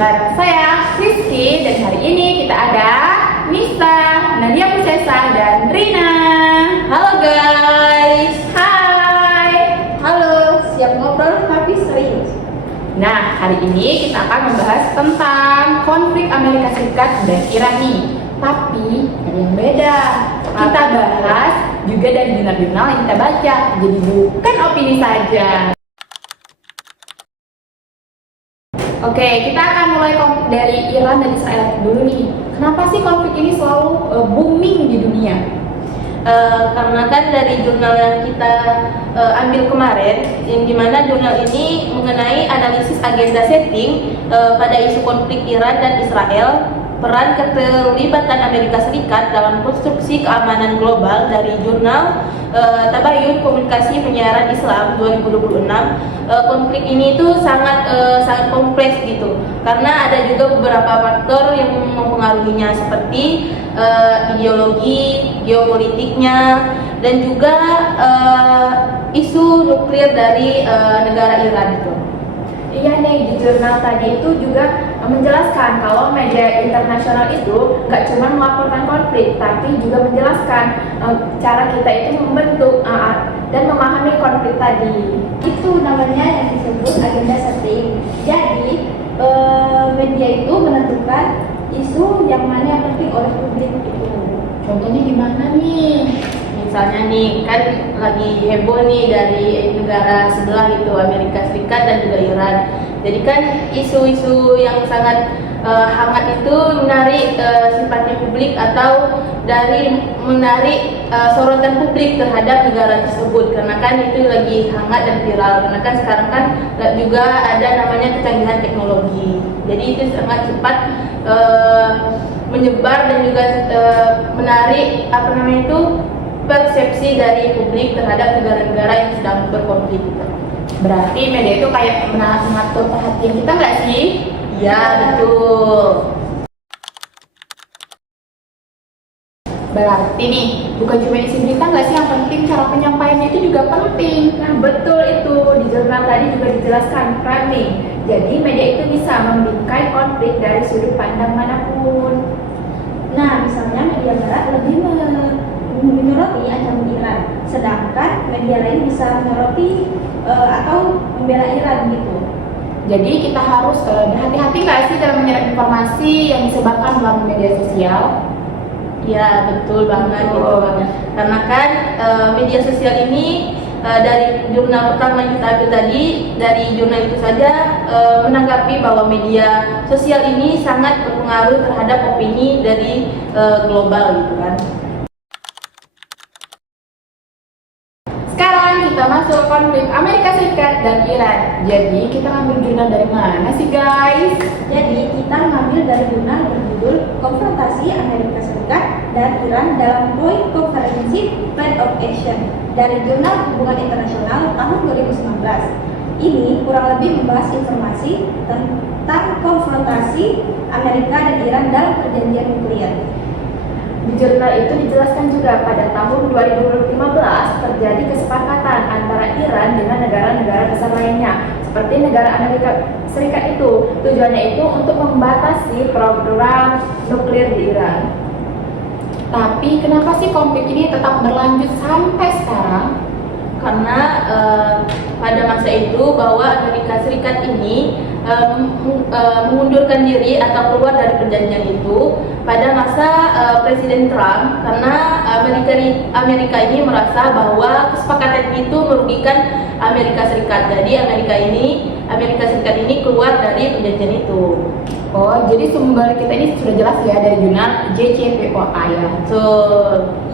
bareng saya Rizky, dan hari ini kita ada Nisa, Nadia Pusesa, dan Rina. Halo guys. Hai. Halo, siap ngobrol tapi serius. Nah, hari ini kita akan membahas tentang konflik Amerika Serikat dan Iran nih. Tapi ada yang beda. Kita bahas juga dari jurnal-jurnal yang kita baca. Jadi bukan opini saja. Oke, kita akan mulai dari Iran dan Israel dulu nih. Kenapa sih konflik ini selalu booming di dunia? Karena kan dari jurnal yang kita ambil kemarin, yang dimana jurnal ini mengenai analisis agenda setting pada isu konflik Iran dan Israel, peran keterlibatan Amerika Serikat dalam konstruksi keamanan global dari jurnal Tabayun Komunikasi Penyiaran Islam 2026. Konflik ini itu sangat kompleks gitu, karena ada juga beberapa faktor yang mempengaruhinya seperti ideologi, geopolitiknya, dan juga isu nuklir dari negara Iran itu. Iya nih, di jurnal tadi itu juga menjelaskan kalau media internasional itu nggak cuma melaporkan konflik, tapi juga menjelaskan cara kita itu membentuk dan memahami konflik tadi. Itu namanya yang disebut agenda setting. Jadi media itu menentukan isu yang mana yang penting oleh publik itu. Contohnya gimana nih? Misalnya nih, kan lagi heboh nih dari negara sebelah gitu, Amerika Serikat dan juga Iran. Jadi kan isu-isu yang sangat hangat itu menarik simpati publik atau dari menarik sorotan publik terhadap negara tersebut, karena kan itu lagi hangat dan viral. Karena kan sekarang kan juga ada namanya kecanggihan teknologi. Jadi itu sangat cepat menyebar dan juga menarik persepsi dari publik terhadap negara-negara yang sedang berkonflik. Berarti media itu kayak mengatur perhatian kita nggak sih? Ya, betul. Berarti nih, bukan cuma isi berita nggak sih yang penting, cara penyampaiannya itu juga penting. Nah, betul itu. Di jurnal tadi juga dijelaskan framing. Jadi media itu bisa membingkai konflik dari sudut pandang manapun. Nah, misalnya media barat lebih menyoroti ancaman Iran, sedangkan media lain bisa menyoroti atau membela Iran gitu. Jadi kita harus berhati-hati nggak sih dalam menyerap informasi yang disebarkan melalui media sosial? Ya, betul banget gitu. Karena kan media sosial ini dari jurnal pertama yang kita ambil tadi, dari jurnal itu saja menanggapi bahwa media sosial ini sangat berpengaruh terhadap opini dari global gitu kan. Sekarang kita masuk konflik Amerika Serikat dan Iran. Jadi kita ngambil jurnal dari mana sih guys? Jadi kita mengambil dari jurnal berjudul Konfrontasi Amerika Serikat dan Iran dalam Joint Comprehensive Plan of Action dari Jurnal Hubungan Internasional tahun 2019. Ini kurang lebih membahas informasi tentang konfrontasi Amerika dan Iran dalam perjanjian nuklir. Di jurnal itu dijelaskan juga pada tahun 2015 terjadi kesepakatan antara Iran dengan negara-negara besar lainnya seperti negara Amerika Serikat itu. Tujuannya itu untuk membatasi program nuklir di Iran. Tapi kenapa sih konflik ini tetap berlanjut sampai sekarang? Karena pada masa itu bahwa Amerika Serikat ini mengundurkan diri atau keluar dari perjanjian itu pada masa Presiden Trump, karena Amerika ini merasa bahwa kesepakatan itu merugikan Amerika Serikat. Jadi Amerika Serikat ini keluar dari perjanjian itu. Oh, jadi sumber kita ini sudah jelas ya dari jurnal JCPOA ya.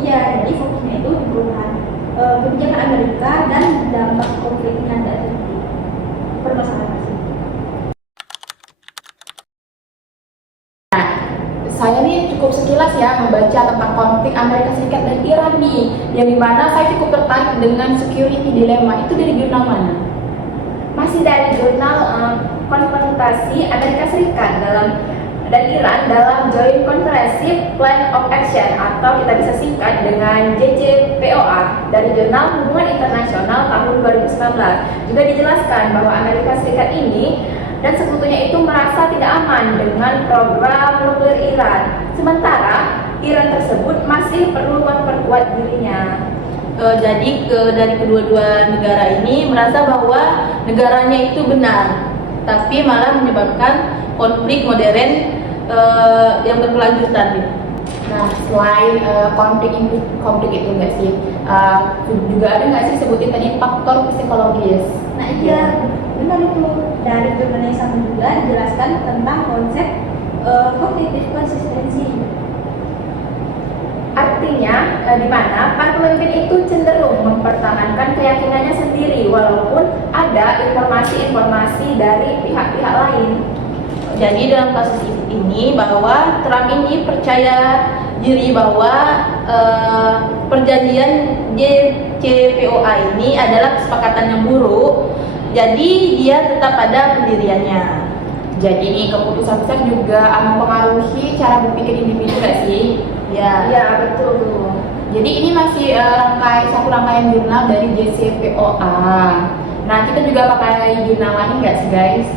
Iya, jadi fokusnya itu di perubahan kebijakan Amerika dan dampak konfliknya dari permasalahan tersebut. Saya nih cukup sekilas ya membaca tentang konflik Amerika Serikat dan Iran nih, yang dimana saya cukup tertarik dengan security dilemma. Itu dari jurnal mana? Masih dari jurnal Konfrontasi Amerika Serikat dan Iran dalam Joint Comprehensive Plan of Action atau kita bisa singkat dengan JCPOA dari Jurnal Hubungan Internasional tahun 2019. Juga dijelaskan bahwa Amerika Serikat ini dan sekutunya itu merasa tidak aman dengan program nuklir Iran. Sementara Iran tersebut masih perlu memperkuat dirinya. Jadi dari kedua-dua negara ini merasa bahwa negaranya itu benar, tapi malah menyebabkan konflik modern yang berkelanjutan. Nah, selain konflik itu nggak sih, juga ada nggak sih sebutin tadi faktor psikologis? Nah iya, benar itu. Dari jurnal yang sama juga dijelaskan tentang konsep cognitive consistency. Artinya, di mana para pemimpin itu cenderung mempertahankan keyakinannya sendiri walaupun ada informasi-informasi dari pihak-pihak lain. Jadi dalam kasus ini bahwa Trump ini percaya diri bahwa perjanjian JCPOA ini adalah kesepakatan yang buruk. Jadi dia tetap pada pendiriannya. Jadi nih keputusan besar juga mempengaruhi cara berpikir individu nggak sih? Ya. Ya betul. Jadi ini masih satu rangkaian jurnal dari JCPOA. Nah kita juga pakai jurnal lain nggak sih guys?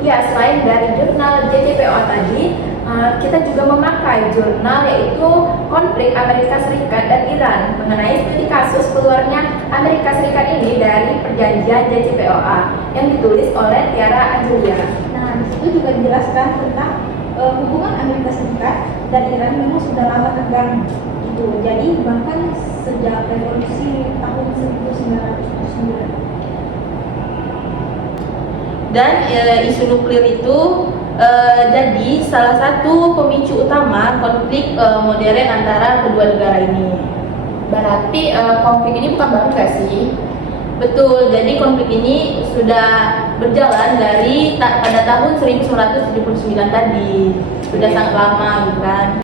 Ya, selain dari jurnal JCPOA tadi, kita juga memakai jurnal yaitu konflik Amerika Serikat dan Iran mengenai studi kasus keluarnya Amerika Serikat ini dari perjanjian JCPOA yang ditulis oleh Tiara Angelia. Nah, di situ juga dijelaskan tentang hubungan Amerika Serikat dan Iran memang sudah lama tegang gitu. Jadi bahkan sejak revolusi tahun 1949. Dan isu nuklir itu jadi salah satu pemicu utama konflik modern antara kedua negara ini. Berarti konflik ini bukan baru nggak sih? Betul, jadi konflik ini sudah berjalan dari pada tahun 1979 tadi. Sudah sangat lama gitu kan.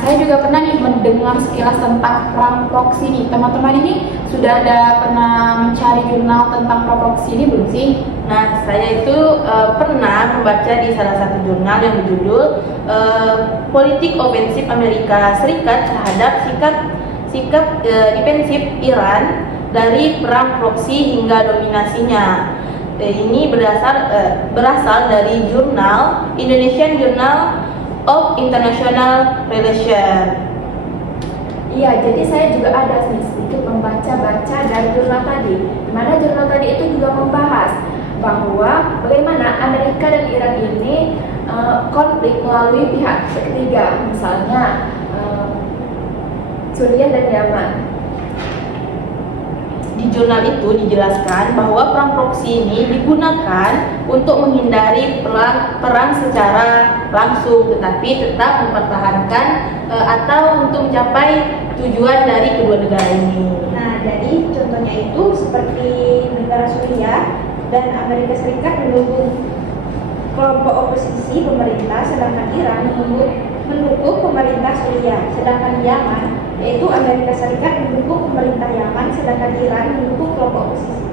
Saya juga pernah nih mendengar sekilas tentang perang proksi nih. Teman-teman ini sudah ada pernah mencari jurnal tentang perang proksi ini belum sih? Nah, saya itu pernah membaca di salah satu jurnal yang berjudul Politik Ofensif Amerika Serikat terhadap sikap defensif Iran dari perang proksi hingga dominasinya. Ini berasal dari jurnal Indonesian Journal of International Relations. Iya, jadi saya juga ada sedikit membaca-baca dari jurnal tadi. Di mana jurnal tadi itu juga membahas bahwa bagaimana Amerika dan Iran ini konflik melalui pihak ketiga, misalnya Suriah dan Yaman. Di jurnal itu dijelaskan bahwa perang proksi ini digunakan untuk menghindari perang secara langsung, tetapi tetap mempertahankan atau untuk mencapai tujuan dari kedua negara ini. Nah, jadi contohnya itu seperti negara Suriah dan Amerika Serikat mendukung kelompok oposisi pemerintah, sedangkan Iran mendukung pemerintah Suriah, sedangkan Yaman yaitu Amerika Serikat mendukung pemerintah Yaman, sedangkan Iran mendukung kelompok oposisi.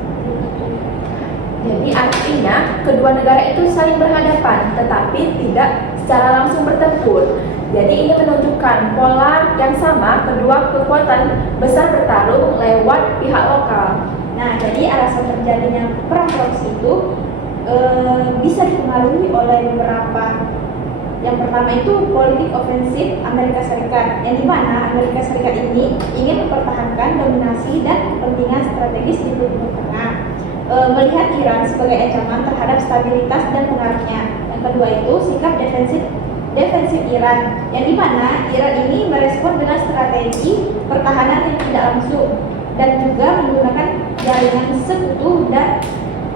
Jadi artinya kedua negara itu saling berhadapan, tetapi tidak secara langsung bertempur. Jadi ini menunjukkan pola yang sama, kedua kekuatan besar bertarung lewat pihak lokal. Nah, jadi alasan terjadinya perang proksi itu bisa dipengaruhi oleh beberapa. Yang pertama itu politik ofensif Amerika Serikat, yang dimana Amerika Serikat ini ingin mempertahankan dominasi dan kepentingan strategis di Timur Tengah, melihat Iran sebagai ancaman terhadap stabilitas dan pengaruhnya. Yang kedua itu sikap defensif Iran, yang dimana Iran ini merespon dengan strategi pertahanan yang tidak langsung dan juga menggunakan jaringan sekutu dan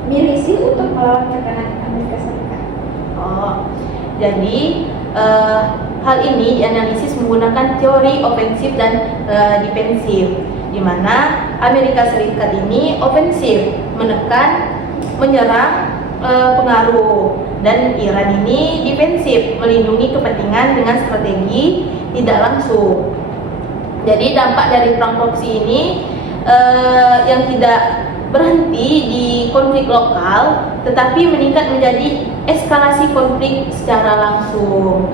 milisi untuk melawan tekanan Amerika Serikat. Jadi hal ini dianalisis menggunakan teori ofensif dan defensif, di mana Amerika Serikat ini ofensif, menekan, menyerang pengaruh, dan Iran ini defensif, melindungi kepentingan dengan strategi tidak langsung. Jadi dampak dari perang proksi ini yang tidak berhenti di konflik lokal, tetapi meningkat menjadi eskalasi konflik secara langsung,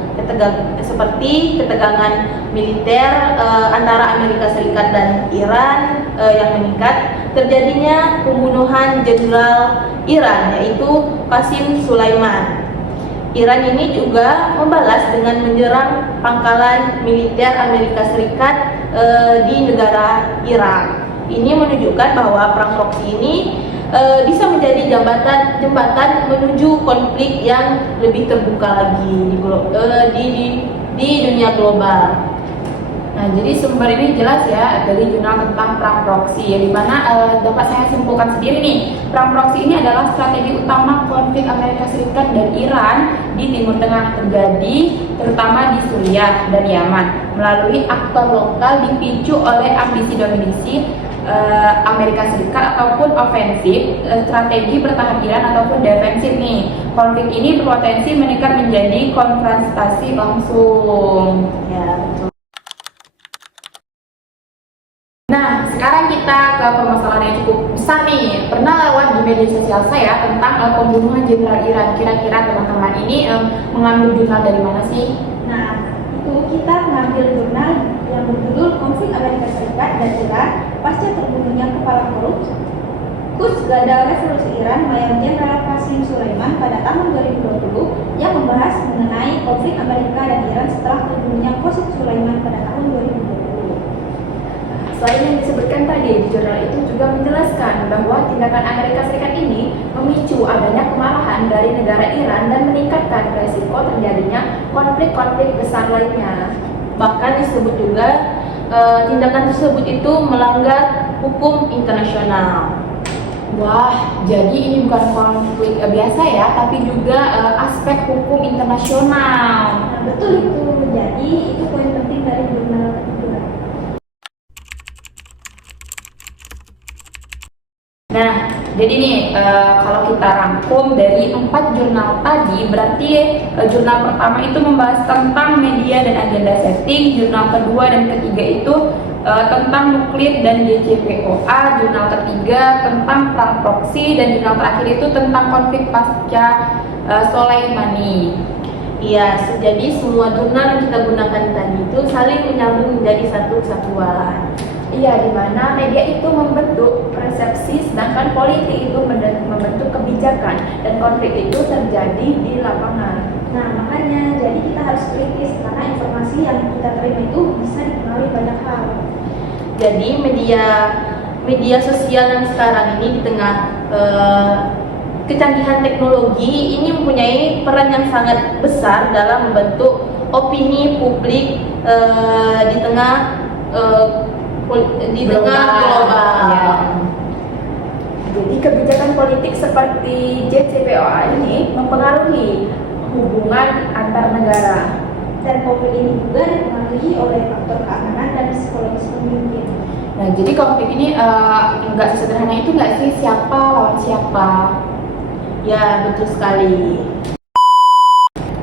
seperti ketegangan militer antara Amerika Serikat dan Iran yang meningkat, terjadinya pembunuhan jenderal Iran yaitu Qasim Sulaiman. Iran ini juga membalas dengan menyerang pangkalan militer Amerika Serikat di negara Irak. Ini menunjukkan bahwa perang proksi ini bisa menjadi jembatan menuju konflik yang lebih terbuka lagi di dunia global. Nah, jadi sumber ini jelas ya dari jurnal tentang perang proksi, di mana dapat saya simpulkan sendiri nih, perang proksi ini adalah strategi utama konflik Amerika Serikat dan Iran di Timur Tengah terjadi, terutama di Suriah dan Yaman, melalui aktor lokal dipicu oleh ambisi dominasi Amerika Serikat ataupun ofensif, strategi pertahanan Iran ataupun defensif nih. Konflik ini berpotensi meningkat menjadi konfrontasi langsung. Ya, betul. Nah, sekarang kita ke permasalahan yang cukup besar nih. Pernah lewat di media sosial saya tentang pembunuhan jenderal Iran. Kira-kira teman-teman ini mengambil jurnal dari mana sih? Nah, itu kita mengambil jurnal yang berjudul Konflik Amerika Serikat dan Iran pasca terbunuhnya kepala korup Kusgada Revolusi Iran Mayor Jenderal Qasim Sulaiman pada tahun 2020 yang membahas mengenai konflik Amerika dan Iran setelah terbunuhnya Qasim Sulaiman pada tahun 2020. Selain yang disebutkan tadi, di jurnal itu juga menjelaskan bahwa tindakan Amerika Serikat ini memicu adanya kemarahan dari negara Iran dan meningkatkan resiko terjadinya konflik-konflik besar lainnya. Bahkan disebut juga tindakan tersebut itu melanggar hukum internasional. Wah, jadi ini bukan konflik biasa ya, tapi juga aspek hukum internasional. Nah, betul itu. Jadi itu poin penting dari jurnal kedua. Nah, jadi nih kalau kita rangkum dari 4 jurnal tadi, berarti jurnal pertama itu membahas tentang media dan agenda setting, jurnal kedua dan ketiga itu tentang nuklir dan JCPOA, jurnal ketiga tentang perang proksi, dan jurnal terakhir itu tentang konflik pasca Soleimani. Iya, jadi semua jurnal yang kita gunakan tadi itu saling menyambung menjadi satu kesatuan. Iya, di mana media itu membentuk persepsi, sedangkan politik itu membentuk kebijakan, dan konflik itu terjadi di lapangan. Nah, makanya jadi kita harus kritis karena informasi yang kita terima itu bisa dipengaruhi banyak hal. Jadi media sosial yang sekarang ini di tengah kecanggihan teknologi ini mempunyai peran yang sangat besar dalam membentuk opini publik di tengah global. Ya. Jadi kebijakan politik seperti JCPOA ini mempengaruhi hubungan antar negara. Dan konflik ini juga dipengaruhi oleh faktor keamanan dan psikologis pemimpin. Nah, jadi konflik ini nggak sesederhana itu nggak sih, siapa lawan siapa? Ya, betul sekali.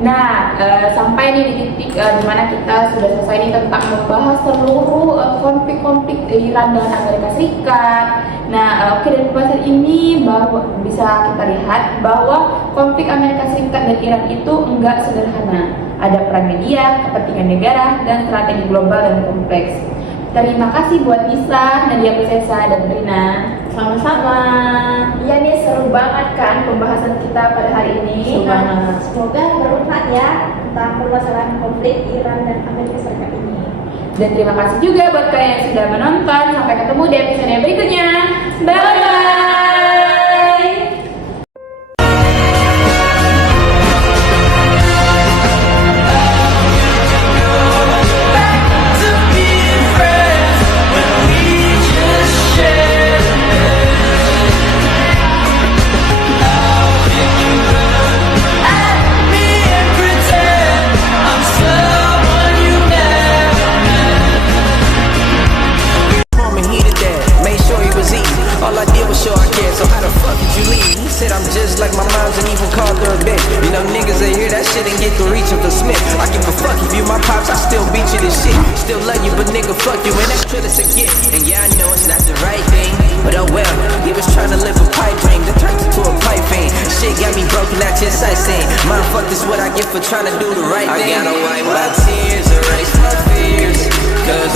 Nah, sampai nih di titik dimana kita sudah selesai nih tentang membahas seluruh konflik-konflik Iran dan Amerika Serikat. Nah, oke, dari pembahasan ini bahwa bisa kita lihat bahwa konflik Amerika Serikat dan Iran itu enggak sederhana. Ada peran media, kepentingan negara, dan strategi global dan kompleks. Terima kasih buat Nisa, Nadia Pusesa, dan Rina. Sama-sama. Iya nih, seru banget kan pembahasan kita pada hari ini. Seru banget. Semoga bermanfaat ya tentang permasalahan konflik Iran dan Amerika Serikat ini. Dan terima kasih juga buat kalian yang sudah menonton. Sampai ketemu di episode berikutnya. Bye-bye. All I did was show I cared, so how the fuck did you leave? He said I'm just like my mom's and even called her a bitch. You know niggas that hear that shit and get the reach of the Smith. I give a fuck if you my pops, I still beat you this shit. Still love you, but nigga fuck you, and that's true, it's a gift. And yeah, I know it's not the right thing, but oh well. He was trying to live a pipe dream, that turned into a pipe vein. Shit got me broken out your sight saying, mom, fuck this what I get for trying to do the right thing. I gotta wipe my tears, erase my fears, cause